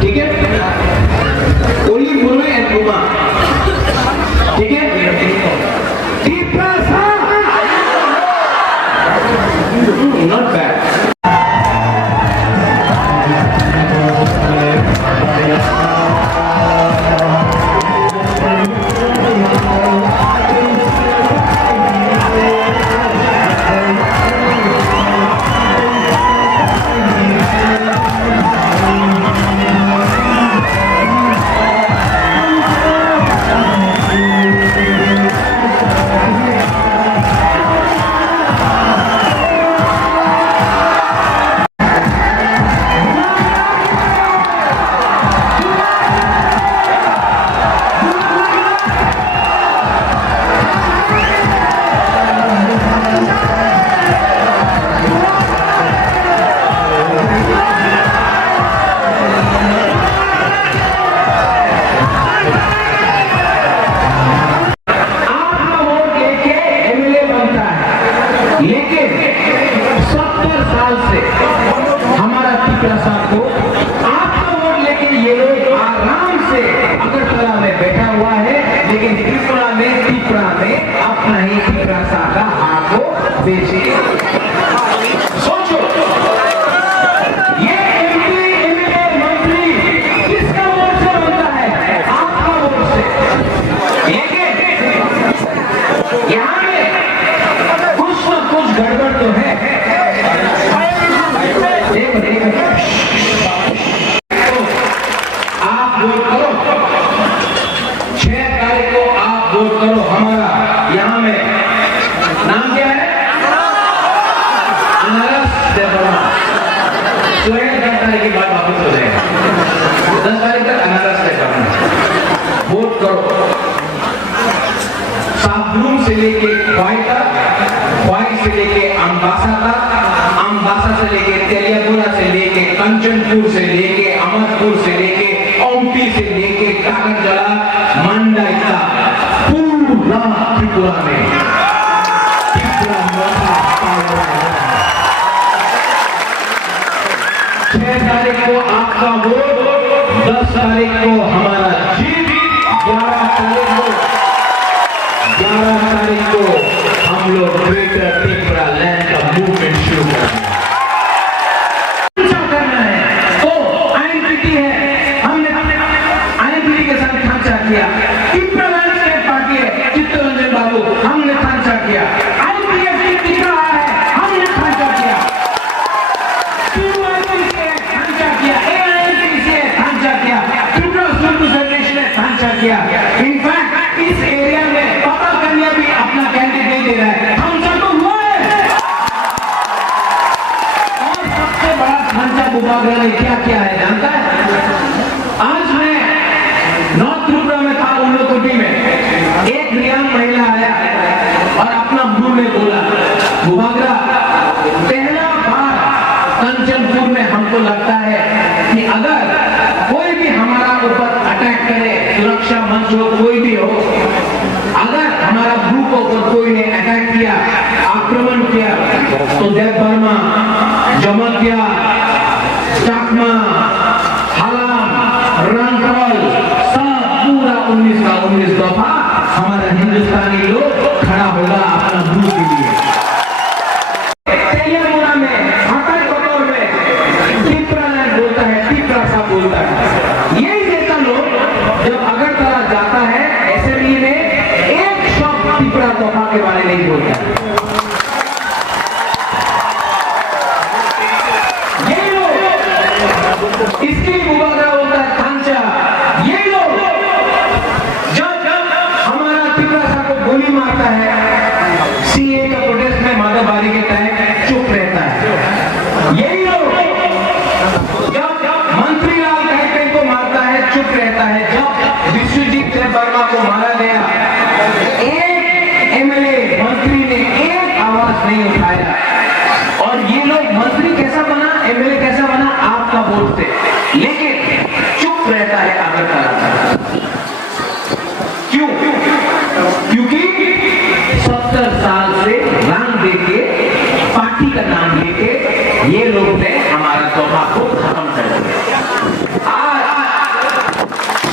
ठीक है, only Murmu and गुमा, ठीक है, नॉट बैड। लेकिन 70 साल से हमारा टिकरा साहब को आपका वोट लेके ये लोग आराम से अगरतला में बैठा हुआ है, लेकिन त्रिपुरा में अपना ही टिकरा साहब का हाथ को बेचे। सोचो, ये एमपी, एमएलए, मंत्री किसका वोट से बनता है? आपका वोट से। लेकिन यहाँ कुछ गड़बड़ तो है। आप वोट करो, 6 तारीख को आप वोट करो हमारा। यहाँ में नाम क्या है? अनारस देवरा। 10 तारीख के बाद वापस हो जाएगा, 10 तारीख तक अनारस देवरा वोट करो। साबरूम से लेके ख्वाई तक, ख्वाई से लेके अम्बासा तक, अम्बासा से लेके तेलियापुरा से लेके कंचनपुर से लेके अमरपुर से लेके ओमपी से लेके कागरजला मंडई तक पूरा त्रिपुरा में 6 तारीख को आपका वोट, 10 तारीख को हमारा जीत, 11 तारीख को हम लोग ग्रेटर त्रिपुरा लैंड का मूवमेंट शुरू करना है। तो आईएनपीटी है, हमने आईएनपीटी के साथ खांचा किया। त्रिपुरा लैंड स्टेट पार्टी है, चित्तरंजन बाबू, हमने खांचा किया। आईपीएफ दिख रहा है, हमने खांचा किया। टीयूआईपी से खांचा किया, एआईएनपी से खांचा किया, त्रिपुरा स्टूडेंट फेडरेशन ने खांचा किया। इनफैक्ट इस एरिया में पता करने भी अपना कैंडिडेट नहीं दे रहा है, खांचा तो हुआ है। और सबसे बड़ा खांचा बुबागरा ने क्या किया है जानता है? आज मैं नॉर्थ त्रिपुरा में था, उन्नकोटी में एक रियान महिला आया और अपना मुंह में बोला, बुबागरा पहला बार कंचनपुर में हमको लगता है कि अगर कोई भी हमारा ऊपर अटैक करे, सुरक्षा मंच हो, कोई भी हो, अगर हमारा ग्रुप को कोई ने अटैक किया, आक्रमण किया, तो देव वर्मा, जमातिया, चाकमा, हलाम, रंगपल, सब पूरा 19 का 19 दफा हमारा हिंदुस्तानी लोग खड़ा होगा अपना ग्रुप के लिए। तेलियापुरा में, हाटाईकोटोर में त्रिपुरा लैंड बोलता है, त्रिपुरा साहब बोलता है। यही नेता लोग जब अगरतला जाता है, असेंबली में एक शब्द त्रिपुरा तोहफा के बारे में नहीं बोलता है। ये लोग इसके मुबागरा होता है खांचा। ये लोग जब हमारा त्रिपुरा साहब को गोली मारता है, सीए का प्रोटेस्ट में माधवबारी के तहत चुप रहता है। यही लोग जब मंत्री लाल कहते को मारता है, चुप रहता है। जब विश्वजीत वर्मा को मारा गया, एक एमएलए मंत्री ने एक आवाज नहीं उठाया। और ये लोग मंत्री कैसा बना, एमएलए कैसा बना? आपका वोट से। लेकिन चुप रहता है अगरतला। क्यों? क्योंकि 70 साल से रंग देके, पार्टी का नाम लेके ये लोग ने हमारा तोहफा को खत्म कर दिया। आज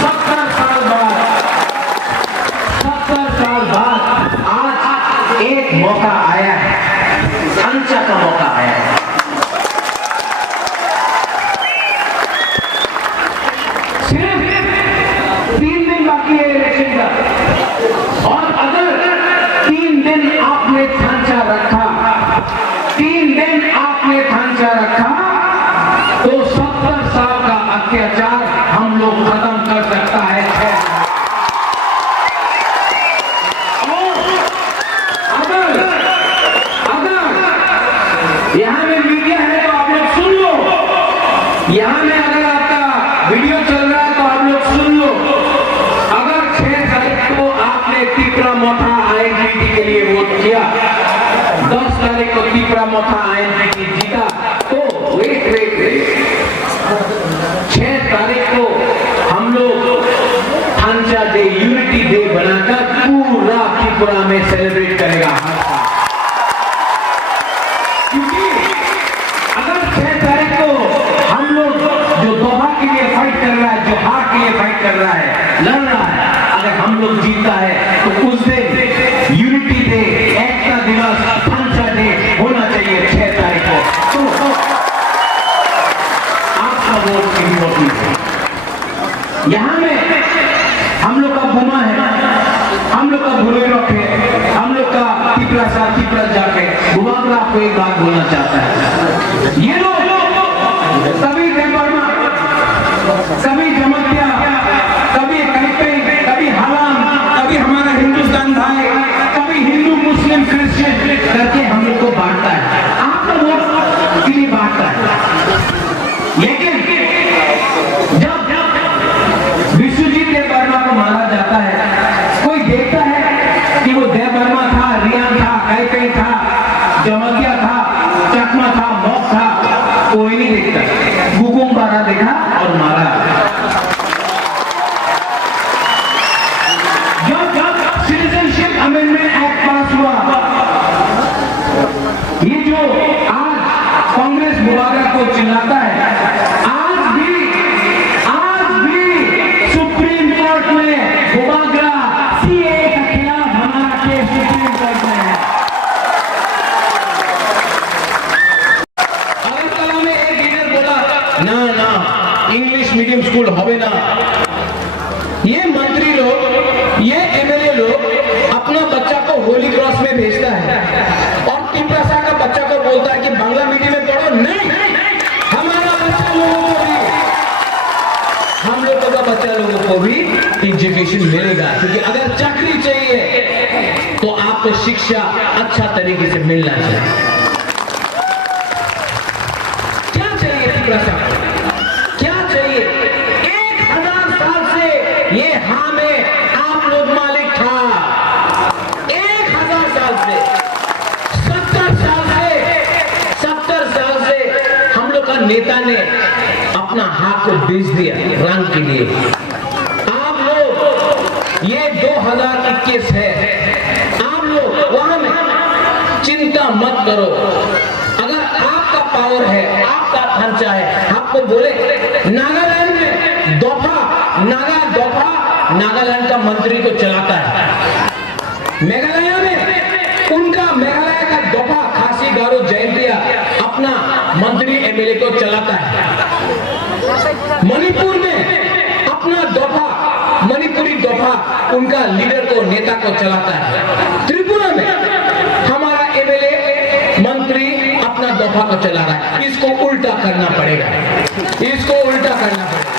70 साल बाद आज एक मौका आया है, सांचा का मौका आया है। सिर्फ 3 दिन बाकी है इलेक्शन का, और अगर 3 दिन आपने सांचा रखा, 3 दिन आपने सांचा रखा, तो 70 साल का अत्याचार हम लोग खत्म कर सकता है। यहां में मीडिया है तो आप लोग सुन लो, यहां में अगर आपका वीडियो चल रहा है तो आप लोग सुन लो। अगर 6 तारीख को आपने तिपरा मोथा आईएनपीटी के लिए वोट किया, 10 तारीख को तिपरा मोथा आईएनपीटी जीता, तो वेट 6 तारीख को हम लोग सांचा डे, यूनिटी डे बनाकर पूरा त्रिपुरा में सेलिब्रेट करेगा। क्योंकि अगर 6 तारीख को हम लोग जो दोहा के लिए फाइट कर रहा है, जो हार के लिए फाइट कर रहा है, लड़ रहा है, अगर हम लोग जीता है तो उस दिन यूनिटी डे, एकता दिवस, सांचा डे होना चाहिए 6 तारीख को। तो आपका वोट इम्पोर्टेंट है। यहां में हम लोग का बुमा है, हम लोग का भुरे रखे, हम लोग का तिपरा जाके बुबागरा आपको एक बात बोलना चाहता है। ये लोग कभी बर्मा, कभी जमतिया, कभी कैंपेन, कभी हलाम, कभी हमारा हिंदुस्तान भाई, कभी हिंदू मुस्लिम क्रिश्चियन करके हम लोग को बांटता है, आपका वोट के लिए बांटता है। लेकिन जब विश्वजीत देव वर्मा को मारा जाता है, कोई देखता है कि वो देव वर्मा था, रियान था, कैपेन था, जमतिया था, चकमा था, मौत था, कोई नहीं देखता। गुकुम बारा देखा और मारा। जब सिटीजनशिप अमेंडमेंट एक्ट पास हुआ, ये जो आज कांग्रेस बुबागरा को चिल्लाता है, आज भी सुप्रीम कोर्ट में बुबागरा सीए के खिलाफ हमारा केस सुप्रीम कोर्ट में है। अगरतला में एक लीडर बोला ना इंग्लिश मीडियम स्कूल होवे ना। ये मंत्री लोग, ये एमएलए लोग अपना बच्चा को होली क्रॉस में भेजता है और तिपरासा का बच्चा को बोलता है कि बांग्ला मीडियम में पढ़ो। नहीं, हमारा बच्चा लोगों को भी, हम लोगों का बच्चा लोगों को भी एजुकेशन मिलेगा। क्योंकि अगर चाकरी चाहिए तो आपको शिक्षा अच्छा तरीके से मिलना चाहिए। क्या चाहिए तिपरासा, क्या चाहिए? 1000 साल से ये हाँ में आप लोग मालिक था, 1000 साल से, 70 साल से हम लोग का नेता ने अपना हाथ को बेच दिया रंग के लिए। आप लोग ये 2021 है, आप लोग वहां में चिंता मत करो। अगर आपका पावर है, आपका खर्चा है, आपको बोले नागालैंड में नागालैंड का मंत्री को चलाता है, मेघालय में उनका मेघालय का दोफा खासी गारो जयंतिया अपना मंत्री एमएलए को चलाता है, मणिपुर में अपना दोफा मणिपुरी दोफा उनका लीडर को, नेता को चलाता है, त्रिपुरा में हमारा एमएलए मंत्री अपना दोफा को चला रहा है। इसको उल्टा करना पड़ेगा, इसको उल्टा करना पड़ेगा।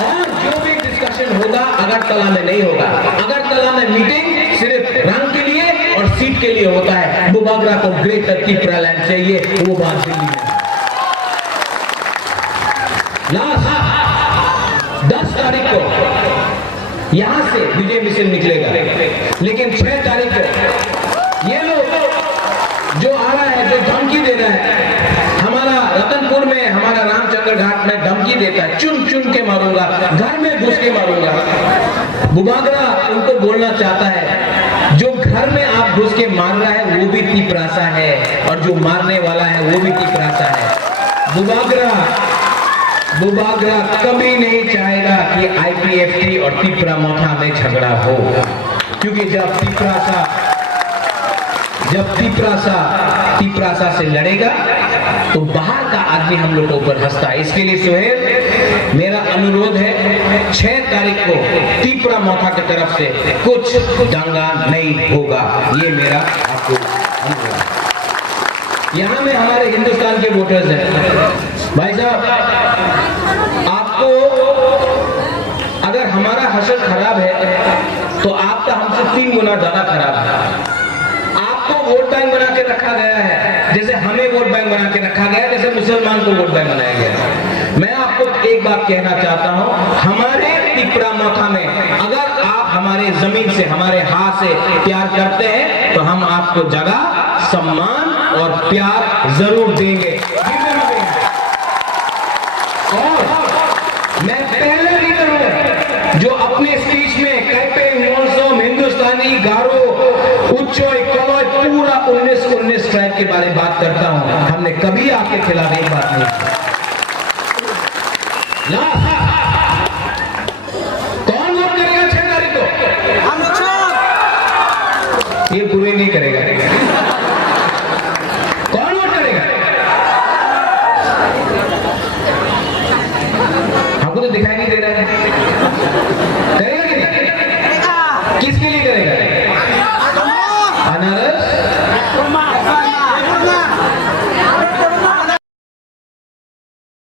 और जो भी डिस्कशन होगा अगरतला में नहीं होगा। अगरतला में मीटिंग सिर्फ रंग के लिए और सीट के लिए होता है। बुबागरा को ग्रेटर त्रिपुरा लैंड चाहिए, वो बात दिल्ली में। लास्ट 10 तारीख को यहां से विजय मिशन निकलेगा, लेकिन 6 तारीख को ये लोग जो आ रहा है, जो धमकी दे रहा है, हमारा रतनपुर में, हमारा रामचंद्र घाट में धमकी देता है, चुन चुन के मारूंगा, घर में घुस के मारूंगा। बुबागरा उनको बोलना चाहता है, जो घर में आप घुस के मार रहा है वो भी तिपरासा है, और जो मारने वाला है वो भी तिपरासा है। बुबागरा कभी नहीं चाहेगा कि आईपीएफटी और तिपरामोथा में झगड़ा हो, क्योंकि जब तिपरासा से लड़ेगा तो बाहर का आदमी हम लोग के ऊपर हंसता है। इसके लिए सुहेल, मेरा अनुरोध है 6 तारीख को तिपरामोथा की तरफ से कुछ दंगा नहीं होगा, ये मेरा आपको अनुरोध है। यहाँ में हमारे हिंदुस्तान के वोटर्स हैं भाई साहब, आपको अगर हमारा हशर खराब है तो आपका हमसे 3 गुना ज्यादा खराब है। आपको वोट बैंक बना के रखा गया है, जैसे हमें वोट बैंक बना के रखा गया है, जैसे मुसलमान को वोट बैंक बनाया गया है। मैं आपको एक बात कहना चाहता हूं, हमारे तिपरामोथा में अगर आप हमारे जमीन से, हमारे हाथ से प्यार करते हैं तो हम आपको जगह, सम्मान और प्यार जरूर देंगे। और मैं पहले लीडर हूं जो अपने स्पीच में कैपे, मोनसोम, हिंदुस्तानी, गारो, उच्चोय, कलोय, पूरा 19 ट्राइब के बारे में बात करता हूं। हमने कभी आपके खिलाफ एक बात नहीं की। कौन वोट करेगा 6 तारीख को? ये बुरे नहीं करेगा। कौन वोट करेगा? हमको तो दिखाई नहीं दे रहा है।